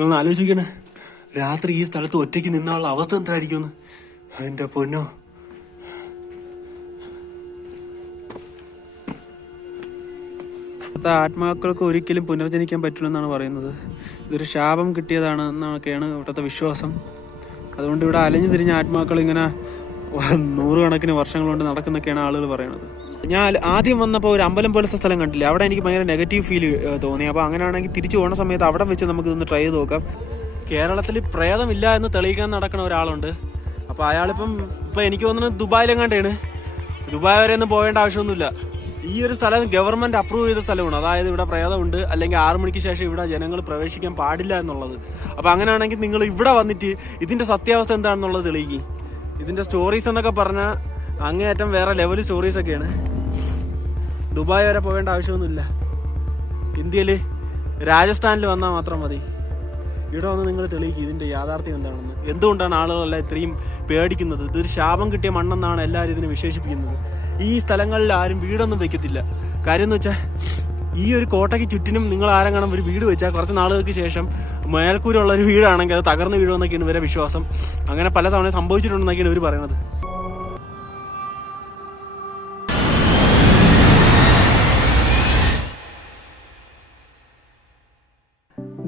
നിങ്ങളൊന്ന് ആലോചിക്കണേ, രാത്രി ഈ സ്ഥലത്ത് ഒറ്റയ്ക്ക് നിന്നുള്ള അവസ്ഥ എന്തായിരിക്കുമെന്ന്. എന്റെ പൊന്നോ. ആത്മാക്കൾക്ക് ഒരിക്കലും പുനർജനിക്കാൻ പറ്റില്ലെന്നാണ് പറയുന്നത്. ഇതൊരു ശാപം കിട്ടിയതാണ് എന്നൊക്കെയാണ് ഇവിടുത്തെ വിശ്വാസം. അതുകൊണ്ട് ഇവിടെ അലഞ്ഞു തിരിഞ്ഞ ആത്മാക്കൾ ഇങ്ങനെ 100 കണക്കിന് വർഷങ്ങൾ കൊണ്ട് നടക്കുന്നൊക്കെയാണ് ആളുകൾ പറയുന്നത്. ഞാൻ ആദ്യം വന്നപ്പോൾ ഒരു അമ്പലം പോലത്തെ സ്ഥലം കണ്ടില്ല, അവിടെ എനിക്ക് ഭയങ്കര നെഗറ്റീവ് ഫീൽ തോന്നി. അപ്പോൾ അങ്ങനെയാണെങ്കിൽ തിരിച്ചു പോകുന്ന സമയത്ത് അവിടെ വെച്ച് നമുക്കിതൊന്ന് ട്രൈ ചെയ്ത് നോക്കാം. കേരളത്തിൽ പ്രേതമില്ല എന്ന് തെളിയിക്കാൻ നടക്കുന്ന ഒരാളുണ്ട്. അപ്പോൾ അയാളിപ്പം എനിക്ക് തോന്നുന്നത് ദുബായിലെങ്ങാണ്ടാണ്. ദുബായ് വരെ ഒന്നും പോകേണ്ട ആവശ്യമൊന്നുമില്ല. ഈ ഒരു സ്ഥലം ഗവൺമെന്റ് അപ്രൂവ് ചെയ്ത സ്ഥലമാണ്. അതായത് ഇവിടെ പ്രേതമുണ്ട്, അല്ലെങ്കിൽ 6 മണിക്ക് ശേഷം ഇവിടെ ജനങ്ങൾ പ്രവേശിക്കാൻ പാടില്ല എന്നുള്ളത്. അപ്പൊ അങ്ങനെയാണെങ്കിൽ നിങ്ങൾ ഇവിടെ വന്നിട്ട് ഇതിന്റെ സത്യാവസ്ഥ എന്താണെന്നുള്ളത് തെളിയിക്കും. ഇതിന്റെ സ്റ്റോറീസ് എന്നൊക്കെ പറഞ്ഞാൽ അങ്ങേയറ്റം വേറെ ലെവൽ സ്റ്റോറീസ് ഒക്കെയാണ്. ദുബായ് വരെ പോകേണ്ട ആവശ്യമൊന്നുമില്ല. ഇന്ത്യയിൽ രാജസ്ഥാനിൽ വന്നാൽ മാത്രം മതി. ഇവിടെ വന്ന് നിങ്ങൾ തെളിയിക്കും ഇതിന്റെ യാഥാർത്ഥ്യം എന്താണെന്ന്. എന്തുകൊണ്ടാണ് ആളുകളെല്ലാം ഇത്രയും പേടിക്കുന്നത്? ഇതൊരു ശാപം കിട്ടിയ മണ്ണെന്നാണ് എല്ലാവരും ഇതിനെ വിശേഷിപ്പിക്കുന്നത്. ഈ സ്ഥലങ്ങളിൽ ആരും വീടൊന്നും വെക്കത്തില്ല. കാര്യം എന്ന് വെച്ചാൽ ഈ ഒരു കോട്ടയ്ക്ക് ചുറ്റിനും നിങ്ങൾ ആരും കാണാൻ ഒരു വീട് വെച്ചാൽ കുറച്ച് നാളുകൾക്ക് ശേഷം മേൽക്കൂരുള്ള ഒരു വീടാണെങ്കിൽ അത് തകർന്ന് വീഴുമെന്നൊക്കെയാണ് ഇവരെ വിശ്വാസം. അങ്ങനെ പല തവണ സംഭവിച്ചിട്ടുണ്ടെന്നൊക്കെയാണ് ഇവർ പറയുന്നത്.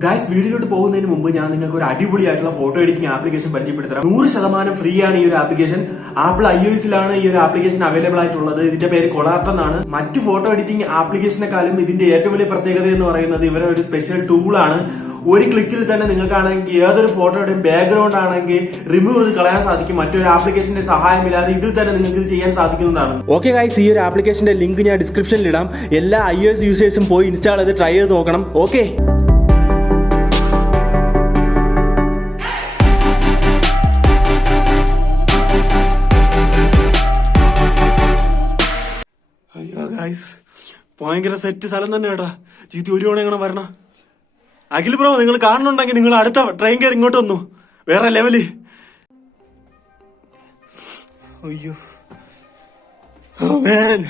ഗൈസ്, വീഡിയോയിലോട്ട് പോകുന്നതിന് മുമ്പ് ഞാൻ നിങ്ങൾക്ക് ഒരു അടിപൊളിയായിട്ടുള്ള ഫോട്ടോ എഡിറ്റിംഗ് ആപ്ലിക്കേഷൻ പരിചയപ്പെടുത്തരാം. 100% ഫ്രീ ആണ് ഈ ഒരു ആപ്ലിക്കേഷൻ. ആപ്പിൾ iOS-ലാണ് ഈ ഒരു ആപ്ലിക്കേഷൻ അവൈലബിൾ ആയിട്ടുള്ളത്. ഇതിന്റെ പേര് കൊളാർട്ട് എന്നാണ്. മറ്റു ഫോട്ടോ എഡിറ്റിംഗ് ആപ്ലിക്കേഷനെക്കാളും ഇതിന്റെ ഏറ്റവും വലിയ പ്രത്യേകത എന്ന് പറയുന്നത് ഇവരെ ഒരു സ്പെഷ്യൽ ടൂളാണ്. ഒരു ക്ലിക്കിൽ തന്നെ നിങ്ങൾക്കാണെങ്കിൽ ഏതൊരു ഫോട്ടോയുടെയും ബാക്ക്ഗ്രൗണ്ട് ആണെങ്കിൽ റിമൂവ് ചെയ്ത് കളയാൻ സാധിക്കും. മറ്റൊരു ആപ്ലിക്കേഷന്റെ സഹായമില്ലാതെ ഇതിൽ തന്നെ നിങ്ങൾക്ക് ഇത് ചെയ്യാൻ സാധിക്കുന്നതാണ്. ഓക്കെ ഗൈസ്, ഈ ഒരു ആപ്ലിക്കേഷന്റെ ലിങ്ക് ഞാൻ ഡിസ്ക്രിപ്ഷനിൽ ഇടാം. എല്ലാ iOS യൂസേഴ്സും പോയി ഇൻസ്റ്റാൾ ചെയ്ത് ട്രൈ ചെയ്ത് നോക്കണം. ഓക്കെ, ഭയങ്കര സെറ്റ് സ്ഥലം തന്നെ കേട്ടാ. ചീത്തി ഒരു തവണ എങ്ങനെ വരണം. അഖിൽ ബ്രോ, നിങ്ങൾ കാണുന്നുണ്ടെങ്കിൽ നിങ്ങൾ അടുത്ത ട്രെയിൻ കയറി ഇങ്ങോട്ട് വന്നു. വേറെ ലെവല്. അയ്യോ man.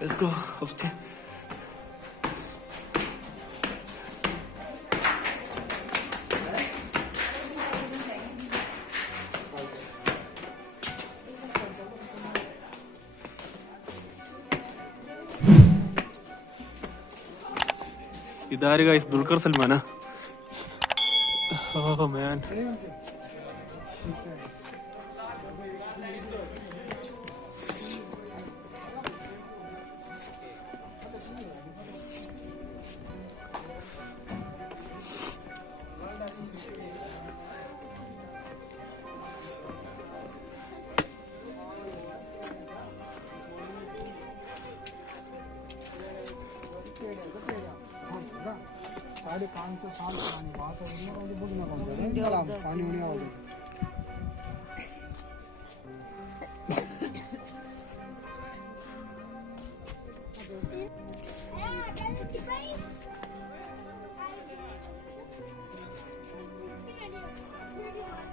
Let's go upstairs. ഇതാര് ഗൈസ്? ദുൽഖർ സൽമാനാ? ഓ മാൻ.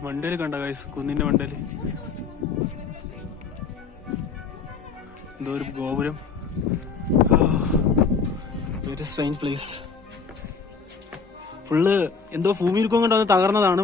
മണ്ടേല് കണ്ട ഗൈസ്, കുന്നിന്റെ മണ്ടേല് എന്തോ ഒരു ഗോപുരം. Very strange place. ഫുള്ള് എന്തോ ഭൂമിയിൽക്കും കൊണ്ട് വന്ന് തകർന്നതാണ്.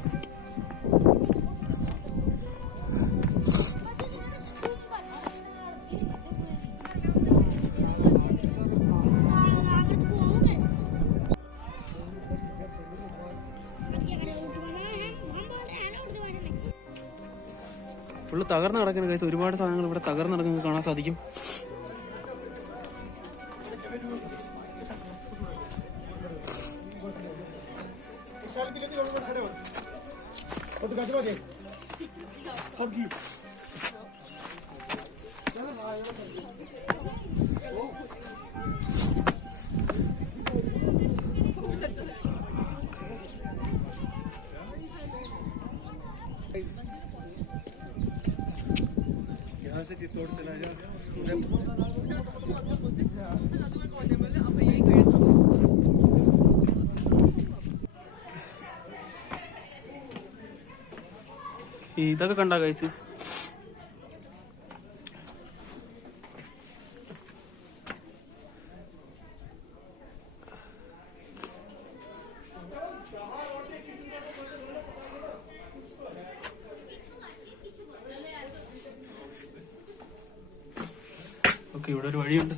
ഫുള്ള് തകർന്ന് കിടക്കുന്ന കേസ്. ഒരുപാട് സാധനങ്ങൾ ഇവിടെ തകർന്ന് കിടക്കുന്നത് കാണാൻ സാധിക്കും. यहाँ से चित्तौड़ चला जा. ഇതൊക്കെ കണ്ടാ കഴിച്ച് ഓക്കെ. ഇവിടെ ഒരു വഴിയുണ്ട്.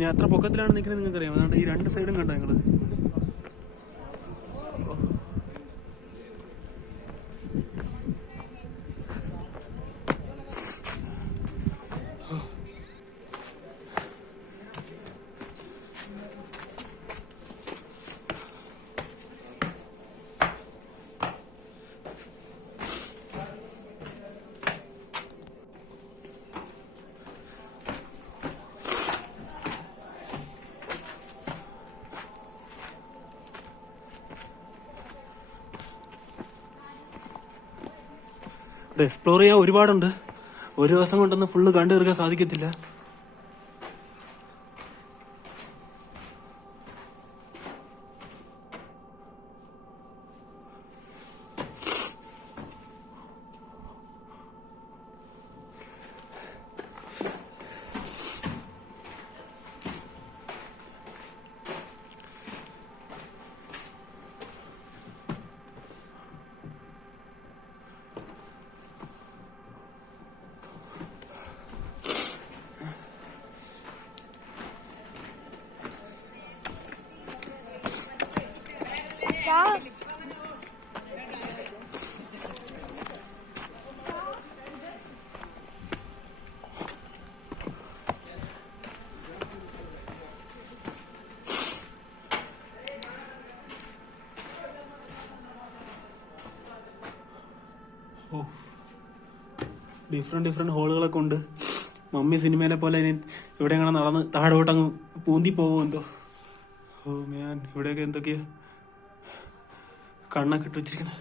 ഞാൻ എത്ര പൊക്കത്തിലാണ് നിൽക്കുന്നത് നിങ്ങൾക്ക് അറിയാം. അതുകൊണ്ട് ഈ രണ്ട് സൈഡും കണ്ടോ നിങ്ങള്? എക്സ്പ്ലോർ ചെയ്യാൻ ഒരുപാടുണ്ട്. ഒരു ദിവസം കൊണ്ടൊന്നും ഫുള്ള് കണ്ടു തീർക്കാൻ സാധിക്കത്തില്ല. ഡിഫറെന്റ് ഹോളുകളൊക്കെ ഉണ്ട്. മമ്മി സിനിമയിലെ പോലെ ഇനി ഇവിടെ ഇങ്ങനെ നടന്ന് താഴോട്ടങ്ങ് പൂന്തി പോകുമോ എന്തോ. ഓ ഞാൻ ഇവിടെയൊക്കെ എന്തൊക്കെയാ കണ്ണൊക്കെ ഇട്ട് വെച്ചിരിക്കണേ.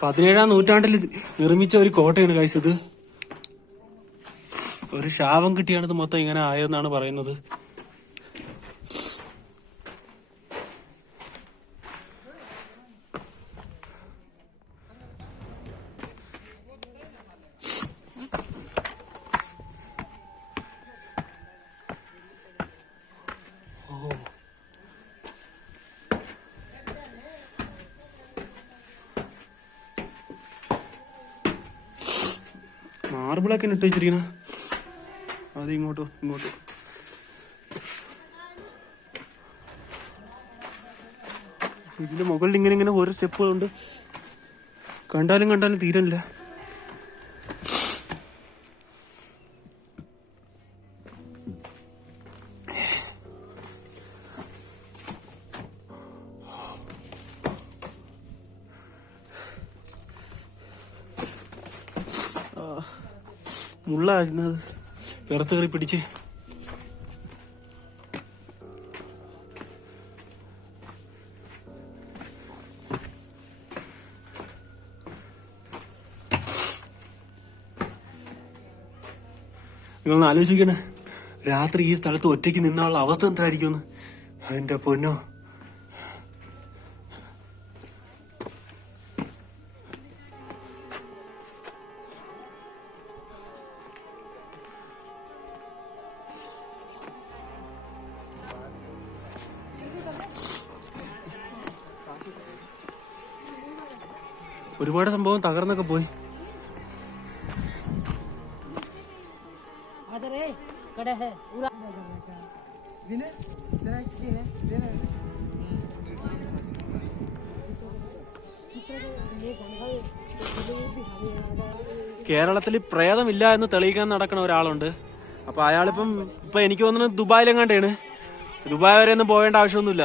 17-ാം നൂറ്റാണ്ടിൽ നിർമ്മിച്ച ഒരു കോട്ടയാണ് ഗൈസ് ഇത്. ഒരു ശാപം കിട്ടിയാണിത് മൊത്തം ഇങ്ങനെ ആയെന്നാണ് പറയുന്നത്. മാർബിളൊക്കെ ഇട്ട് വെച്ചിരിക്കണ. അത് ഇങ്ങോട്ടോ. ഇതിന്റെ മുകളിൽ ഇങ്ങനെ ഓരോ സ്റ്റെപ്പുകളുണ്ട്. കണ്ടാലും തീരല്ല. മുള്ളായിരുന്നത് പുറത്ത് കയറി പിടിച്ച്. നിങ്ങളൊന്ന് ആലോചിക്കണേ, രാത്രി ഈ സ്ഥലത്ത് ഒറ്റയ്ക്ക് നിന്നുള്ള അവസ്ഥ എന്തായിരിക്കുമെന്ന്. അതിന്റെ പൊന്നോ. ഒരുപാട് സംഭവം തകർന്നൊക്കെ പോയി. കേരളത്തിൽ പ്രേതമില്ല എന്ന് തെളിയിക്കാൻ നടക്കുന്ന ഒരാളുണ്ട്. അപ്പൊ അയാളിപ്പം എനിക്ക് തോന്നുന്നത് ദുബായിലെങ്ങാണ്ടാണ്. ദുബായ് വരെ ഒന്നും പോകേണ്ട ആവശ്യമൊന്നുമില്ല.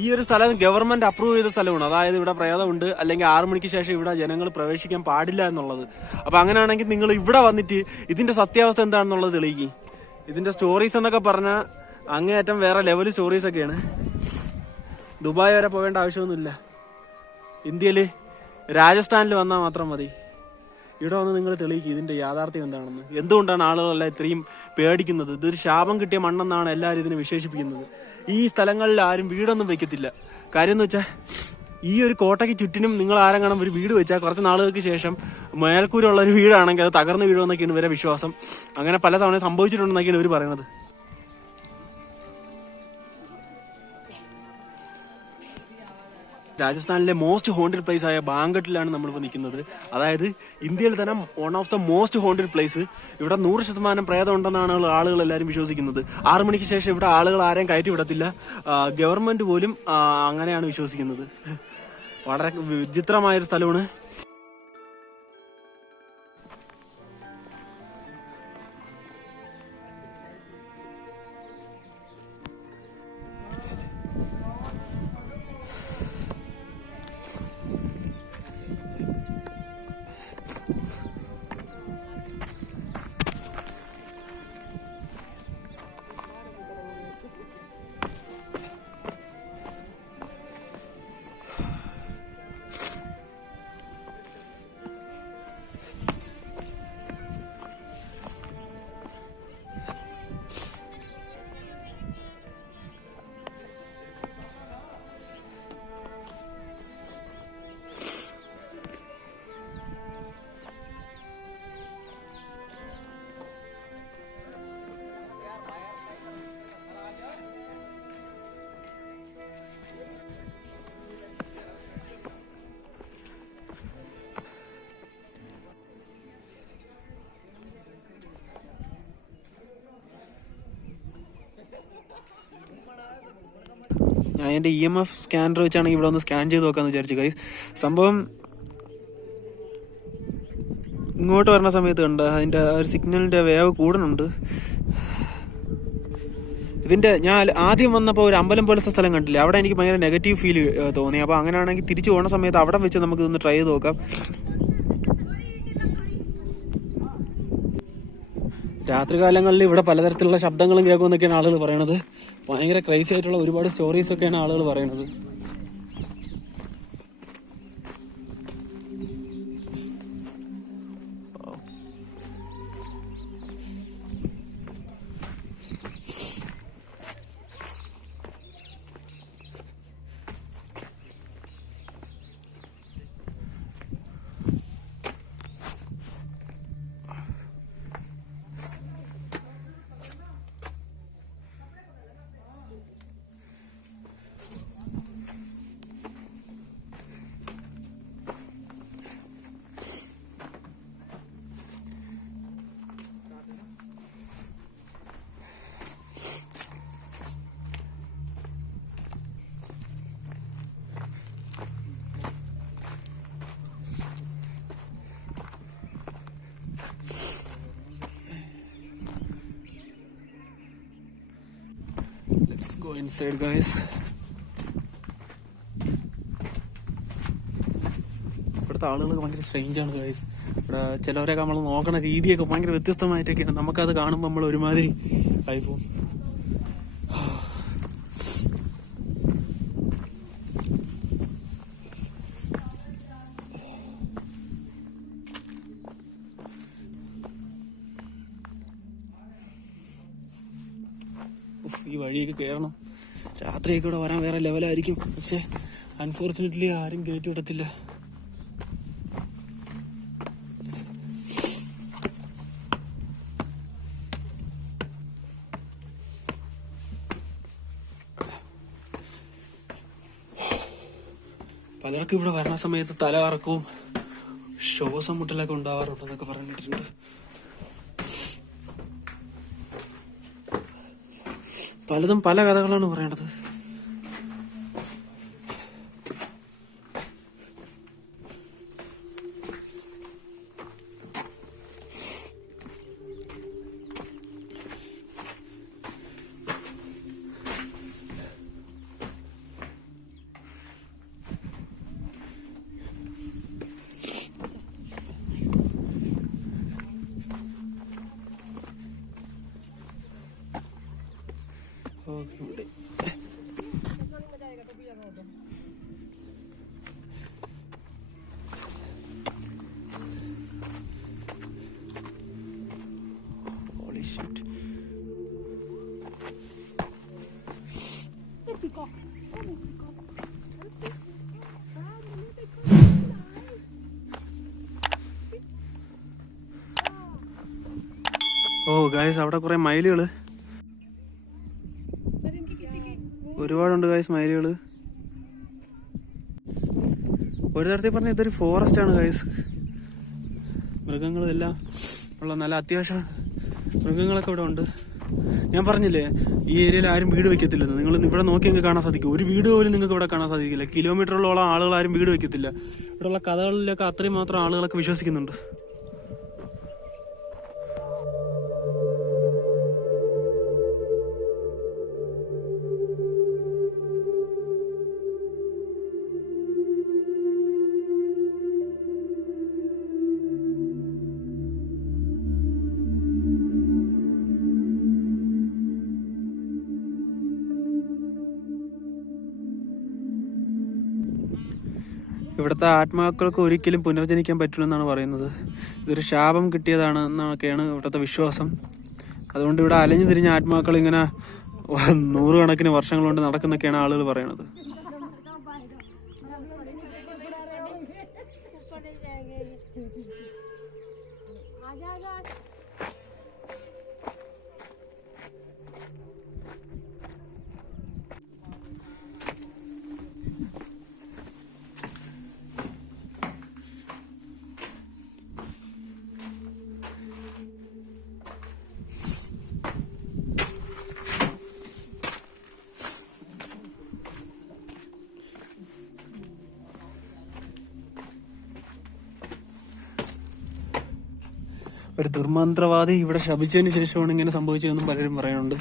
ഈ ഒരു സ്ഥലം ഗവൺമെന്റ് അപ്രൂവ് ചെയ്ത സ്ഥലമാണ്. അതായത് ഇവിടെ പ്രേതമുണ്ട്, അല്ലെങ്കിൽ 6 മണിക്ക് ശേഷം ഇവിടെ ജനങ്ങൾ പ്രവേശിക്കാൻ പാടില്ല എന്നുള്ളത്. അപ്പൊ അങ്ങനെയാണെങ്കിൽ നിങ്ങൾ ഇവിടെ വന്നിട്ട് ഇതിന്റെ സത്യാവസ്ഥ എന്താണെന്നുള്ളത് തെളിയിക്കും. ഇതിന്റെ സ്റ്റോറീസ് എന്നൊക്കെ പറഞ്ഞാൽ അങ്ങേയറ്റം വേറെ ലെവൽ സ്റ്റോറീസ് ഒക്കെയാണ്. ദുബായ് വരെ പോകേണ്ട ആവശ്യമൊന്നുമില്ല. ഇന്ത്യയിൽ രാജസ്ഥാനിൽ വന്നാൽ മാത്രം മതി. ഇവിടെ വന്ന് നിങ്ങൾ തെളിയിക്കും ഇതിന്റെ യാഥാർത്ഥ്യം എന്താണെന്ന്. എന്തുകൊണ്ടാണ് ആളുകളെല്ലാം ഇത്രയും പേടിക്കുന്നത്? ഇതൊരു ശാപം കിട്ടിയ മണ്ണെന്നാണ് എല്ലാവരും ഇതിനെ വിശേഷിപ്പിക്കുന്നത്. ഈ സ്ഥലങ്ങളിൽ ആരും വീടൊന്നും വെക്കത്തില്ല. കാര്യം എന്ന് വെച്ചാൽ ഈ ഒരു കോട്ടയ്ക്ക് ചുറ്റിനും നിങ്ങൾ ആരെങ്കിലും ഒരു വീട് വെച്ചാൽ കുറച്ച് നാളുകൾക്ക് ശേഷം മേൽക്കൂരുള്ള ഒരു വീടാണെങ്കിൽ അത് തകർന്ന് വീഴുമെന്നൊക്കെയാണ് ഇവരെ വിശ്വാസം. അങ്ങനെ പല തവണ സംഭവിച്ചിട്ടുണ്ടെന്നൊക്കെയാണ് ഇവർ പറയുന്നത്. രാജസ്ഥാനിലെ മോസ്റ്റ് ഹോണ്ടഡ് പ്ലേസ് ആയ ബാങ്കട്ടിലാണ് നമ്മളിപ്പോൾ നിൽക്കുന്നത്. അതായത് ഇന്ത്യയിൽ തന്നെ one of the most haunted place. ഇവിടെ 100% പ്രേതം ഉണ്ടെന്നാണ് ആളുകൾ എല്ലാവരും വിശ്വസിക്കുന്നത്. 6 മണിക്ക് ശേഷം ഇവിടെ ആളുകൾ ആരെയും കയറ്റി വിടത്തില്ല. ഗവൺമെന്റ് പോലും അങ്ങനെയാണ് വിശ്വസിക്കുന്നത്. വളരെ വിചിത്രമായൊരു സ്ഥലമാണ്. ഞാൻ എൻ്റെ EMF സ്കാനർ വെച്ചാണെങ്കിൽ ഇവിടെ ഒന്ന് സ്കാൻ ചെയ്ത് നോക്കാമെന്ന് വിചാരിച്ചു ഗൈസ്. സംഭവം ഇങ്ങോട്ട് വരുന്ന സമയത്ത് കണ്ട അതിൻ്റെ ഒരു സിഗ്നലിൻ്റെ വേവ് കൂടുന്നുണ്ട്. ഇതിൻ്റെ ഞാൻ ആദ്യം വന്നപ്പോൾ ഒരു അമ്പലം പോലത്തെ സ്ഥലം കണ്ടില്ലേ, അവിടെ എനിക്ക് ഭയങ്കര നെഗറ്റീവ് ഫീൽ തോന്നി. അപ്പോൾ അങ്ങനെയാണെങ്കിൽ തിരിച്ചു പോകുന്ന സമയത്ത് അവിടെ വെച്ച് നമുക്ക് ഇതൊന്ന് ട്രൈ ചെയ്ത് നോക്കാം. രാത്രികാലങ്ങളിൽ ഇവിടെ പലതരത്തിലുള്ള ശബ്ദങ്ങളും കേൾക്കുമെന്നൊക്കെയാണ് ആളുകൾ പറയണത്. ഭയങ്കര ക്രൈസി ആയിട്ടുള്ള ഒരുപാട് സ്റ്റോറീസ് ഒക്കെയാണ് ആളുകൾ പറയുന്നത്. Let's go inside, guys. ഇവിടുത്തെ ആളുകളൊക്കെ ഭയങ്കര സ്ട്രേഞ്ചാണ് ഗൈസ്. ഇവിടെ ചിലവരൊക്കെ നമ്മൾ നോക്കണ രീതിയൊക്കെ ഭയങ്കര വ്യത്യസ്തമായിട്ടൊക്കെയാണ്. നമുക്കത് കാണുമ്പോൾ നമ്മൾ ഒരുമാതിരി ആയിപ്പോവും. ഈ വഴിയൊക്കെ കയറണം. രാത്രിയൊക്കെ ഇവിടെ വരാൻ വേറെ ലെവലായിരിക്കും. പക്ഷെ അൺഫോർച്ചുനേറ്റ്ലി ആരും കയറ്റി വിടത്തില്ല. പലർക്കും ഇവിടെ വരണ സമയത്ത് തലകറക്കവും ശ്വാസം മുട്ടലൊക്കെ ഉണ്ടാവാറുണ്ടെന്നൊക്കെ പറഞ്ഞിട്ടുണ്ട്. പലതും പല കഥകളാണ് പറയണത്. ഓക്കെ ഇവിടെ holy shit. Peacocks. Oh, peacocks. ഓ ഗായ്സ്, അവിടെ കുറെ മയിലുകൾ ഒരുപാടുണ്ട് ഗായ്സ്. മയിലുകൾ ഒരു തരത്തിൽ പറഞ്ഞാൽ ഇതൊരു ഫോറസ്റ്റ് ആണ് ഗായ്സ്. മൃഗങ്ങളും എല്ലാം ഉള്ള നല്ല അത്യാവശ്യം മൃഗങ്ങളൊക്കെ ഇവിടെ ഉണ്ട്. ഞാൻ പറഞ്ഞില്ലേ ഈ ഏരിയയിൽ ആരും വീട് വെക്കത്തില്ലെന്ന്. നിങ്ങൾ ഇവിടെ നോക്കി നിങ്ങൾക്ക് കാണാൻ സാധിക്കും. ഒരു വീട് പോലും നിങ്ങൾക്ക് ഇവിടെ കാണാൻ സാധിക്കില്ല. കിലോമീറ്ററോളം ആളുകൾ ആരും വീട് വെക്കത്തില്ല. ഇവിടെയുള്ള കഥകളിലൊക്കെ അത്രയും മാത്രം ആളുകളൊക്കെ വിശ്വസിക്കുന്നുണ്ട്. ഇവിടുത്തെ ആത്മാക്കൾക്ക് ഒരിക്കലും പുനർജനിക്കാൻ പറ്റില്ലെന്നാണ് പറയുന്നത്. ഇതൊരു ശാപം കിട്ടിയതാണ് എന്നൊക്കെയാണ് ഇവിടുത്തെ വിശ്വാസം. അതുകൊണ്ട് ഇവിടെ അലഞ്ഞു തിരിഞ്ഞ ആത്മാക്കൾ ഇങ്ങനെ 100 കണക്കിന് വർഷങ്ങൾ കൊണ്ട് നടക്കുന്നൊക്കെയാണ് ആളുകൾ പറയണത്. ഒരു ദുർമന്ത്രവാദി ഇവിടെ ശപിച്ചതിന് ശേഷമാണ് ഇങ്ങനെ സംഭവിച്ചതെന്നും പലരും പറയുന്നുണ്ട്.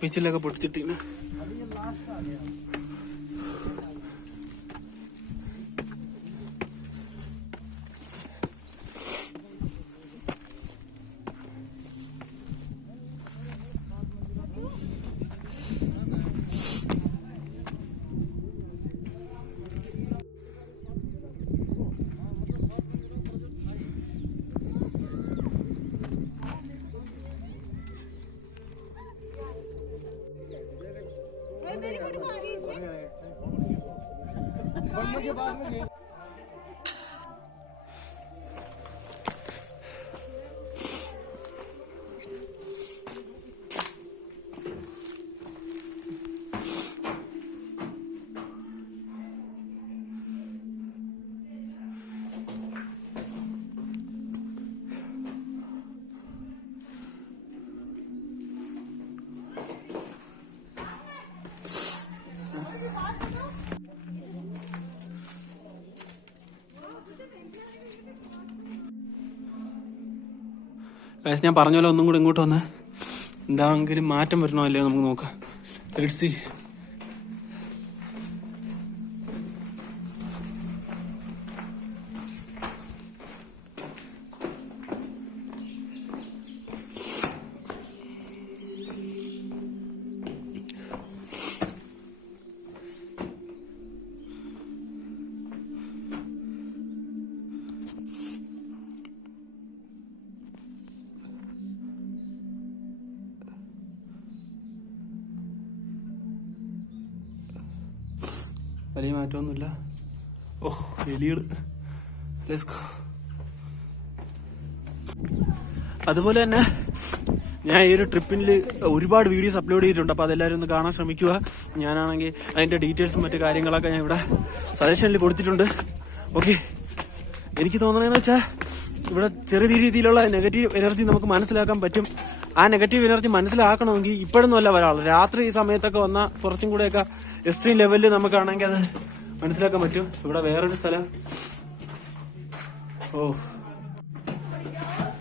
പിച്ചിലൊക്കെ പൊട്ടിച്ചിട്ടിങ്ങനെ बढ़ने के बाद में ഞാൻ പറഞ്ഞ പോലെ ഒന്നും കൂടെ ഇങ്ങോട്ട് വന്ന് എന്താണെങ്കിലും മാറ്റം വരണോ അല്ലയോ നമുക്ക് നോക്കാം. Let's see. വലിയ മാറ്റമൊന്നുമില്ല. ഓ എലികൾ. Let's go. അതുപോലെ തന്നെ ഞാൻ ഈ ഒരു ട്രിപ്പിൽ ഒരുപാട് വീഡിയോസ് അപ്ലോഡ് ചെയ്തിട്ടുണ്ട്. അപ്പോൾ അതെല്ലാവരും ഒന്ന് കാണാൻ ശ്രമിക്കുക. ഞാനാണെങ്കിൽ അതിൻ്റെ ഡീറ്റെയിൽസും മറ്റു കാര്യങ്ങളൊക്കെ ഞാൻ ഇവിടെ സജഷനിൽ കൊടുത്തിട്ടുണ്ട്. ഓക്കെ, എനിക്ക് തോന്നുന്നതെന്ന് വെച്ചാൽ ഇവിടെ ചെറിയ രീതിയിലുള്ള നെഗറ്റീവ് എനർജി നമുക്ക് മനസ്സിലാക്കാൻ പറ്റും. ആ നെഗറ്റീവ് എനർജി മനസ്സിലാക്കണമെങ്കിൽ ഇപ്പോഴൊന്നും അല്ല വരാളൂ, രാത്രി ഈ സമയത്തൊക്കെ വന്നാൽ കുറച്ചും കൂടെയൊക്കെ എക്സ്ട്രീം ലെവലിൽ നമുക്കാണെങ്കിൽ അത് മനസ്സിലാക്കാൻ പറ്റും. ഇവിടെ വേറൊരു സ്ഥലം. ഓ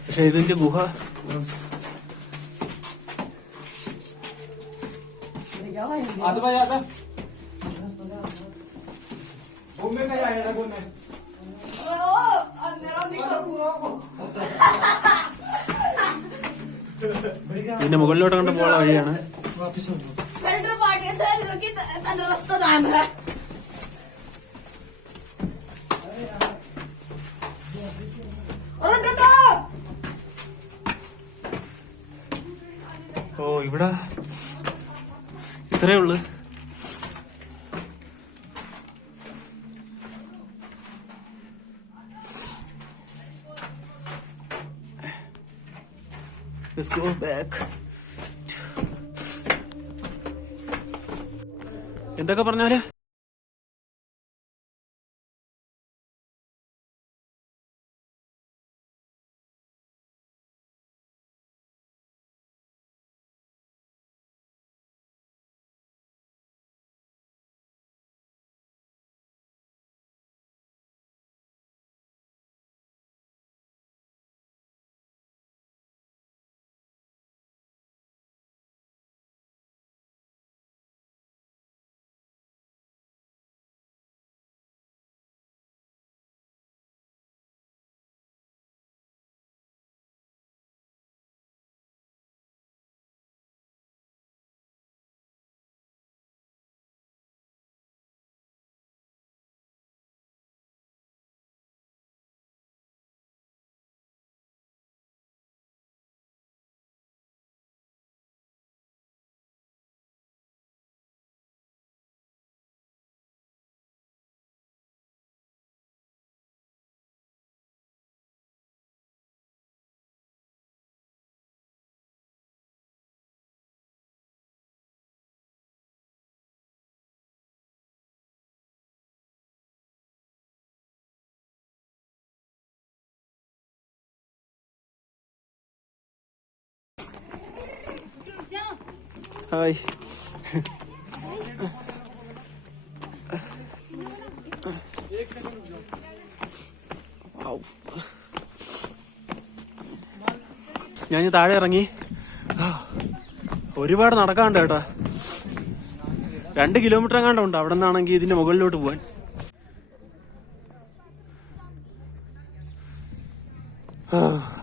പക്ഷെ ഇതിന്റെ ഗുഹ आता भाई आता घूमने का आएगा घूमने ഇതിന്റെ മുകളിലോട്ട് കൊണ്ട് പോകാനുള്ള വഴിയാണ്. ഓ ഇവിടെ ഇത്രയേ ഉള്ളു. Let's go back. എന്തൊക്കെ പറഞ്ഞാല് ഹായ് ഞാൻ താഴെ ഇറങ്ങി. ഒരുപാട് നടക്കാണ്ട് കേട്ടോ, 2 കിലോമീറ്റർ എങ്ങാണ്ടുണ്ട് അവിടെ നിന്നാണെങ്കിൽ ഇതിന്റെ മുകളിലോട്ട് പോവാൻ.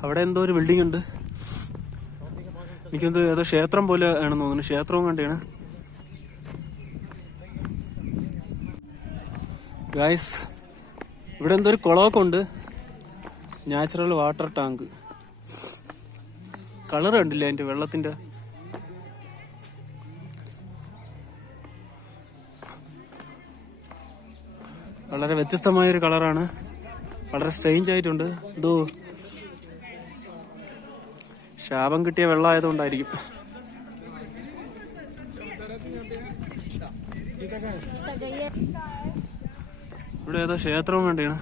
അവിടെ എന്തോ ഒരു ബിൽഡിംഗ് ഉണ്ട്. എനിക്കെന്തോ ഏതോ ക്ഷേത്രം പോലെ ആണെന്ന് തോന്നുന്നു. ക്ഷേത്രവും കണ്ടാണ് ഗായ്സ്. ഇവിടെ എന്തോ ഒരു കുളമൊക്കെ ഉണ്ട്. Natural water tank. കളർ കണ്ടില്ലേ അതിന്റെ വെള്ളത്തിന്റെ? വളരെ വ്യത്യസ്തമായൊരു കളറാണ്. വളരെ സ്ട്രെയിഞ്ച് ആയിട്ടുണ്ട്. എന്തോ ശാപം കിട്ടിയ വെള്ളമായതുകൊണ്ടായിരിക്കും. ഇവിടെ ഏതോ ക്ഷേത്രവും വേണ്ടിയാണ്.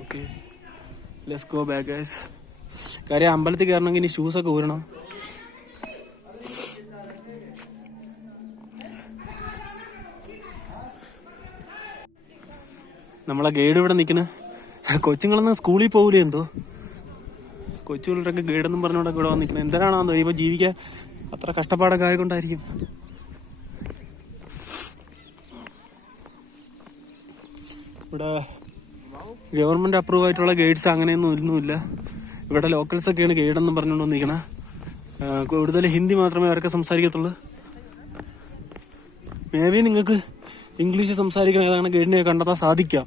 Okay, let's go back guys. കാര്യം അമ്പലത്തിൽ കയറണമെങ്കിൽ ഇനി ഷൂസൊക്കെ ഊരണം. നമ്മളെ ഗൈഡ് ഇവിടെ നിൽക്കണ കൊച്ചുങ്ങളൊന്നും സ്കൂളിൽ പോകൂലേ എന്തോ. കൊച്ചുപിള്ളേരൊക്കെ ഗൈഡെന്നും പറഞ്ഞോണ്ടൊക്കെ ഇവിടെ വന്നിരിക്കണം. എന്തിനാണോ ഇപ്പൊ ജീവിക്കാൻ അത്ര കഷ്ടപ്പാടൊക്കെ ആയതുകൊണ്ടായിരിക്കും. ഇവിടെ ഗവൺമെന്റ് അപ്രൂവ് ആയിട്ടുള്ള ഗൈഡ്സ് അങ്ങനെയൊന്നും ഒന്നുമില്ല. ഇവിടെ ലോക്കൽസ് ഒക്കെയാണ് ഗൈഡെന്നും പറഞ്ഞുകൊണ്ട് വന്നിരിക്കണ. കൂടുതൽ ഹിന്ദി മാത്രമേ അവരൊക്കെ സംസാരിക്കത്തുള്ളൂ. മേ ബി നിങ്ങൾക്ക് ഇംഗ്ലീഷ് സംസാരിക്കണ ഏതാണ് ഗൈഡിനെ കണ്ടെത്താൻ സാധിക്കാം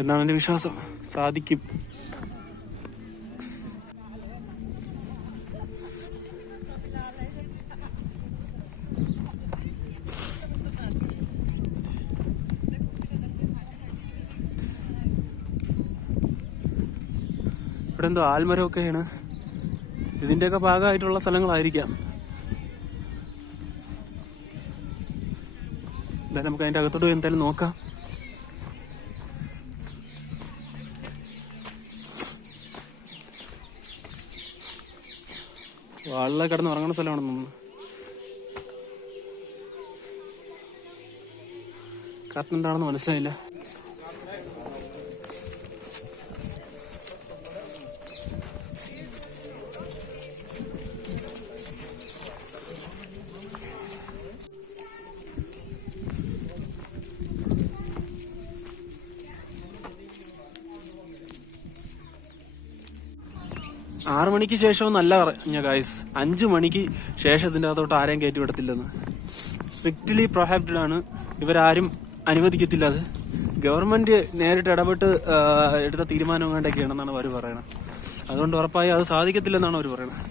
എന്നാണ് എൻ്റെ വിശ്വാസം. സാധിക്കും. ഇവിടെ എന്തോ ആൽമരമൊക്കെയാണ്. ഇതിന്റെയൊക്കെ ഭാഗമായിട്ടുള്ള സ്ഥലങ്ങളായിരിക്കാം. എന്തായാലും നമുക്ക് അതിന്റെ അകത്തോട്ട് പോയി എന്തായാലും നോക്കാം. ആളിലെ കിടന്ന് ഉറങ്ങുന്ന സ്ഥലമാണെന്ന് തോന്നുന്നു. കാത്തുണ്ടാണെന്ന് മനസ്സിലായില്ല. ആറ് മണിക്ക് ശേഷവും നല്ല പറഞ്ഞ ഗായ്സ്. 5 മണിക്ക് ശേഷം ഇതിന്റെ അകത്തോട്ട് ആരെയും കയറ്റി വിടത്തില്ലെന്ന്. സ്ട്രിക്റ്റ്ലി പ്രൊഹിബിറ്റഡ് ആണ്. ഇവരാരും അനുവദിക്കത്തില്ല. അത് ഗവൺമെന്റ് നേരിട്ട് ഇടപെട്ട് എടുത്ത തീരുമാനം കൊണ്ടൊക്കെയാണെന്നാണ് അവർ പറയണത്. അതുകൊണ്ട് ഉറപ്പായി അത് സാധിക്കത്തില്ലെന്നാണ് അവർ പറയുന്നത്.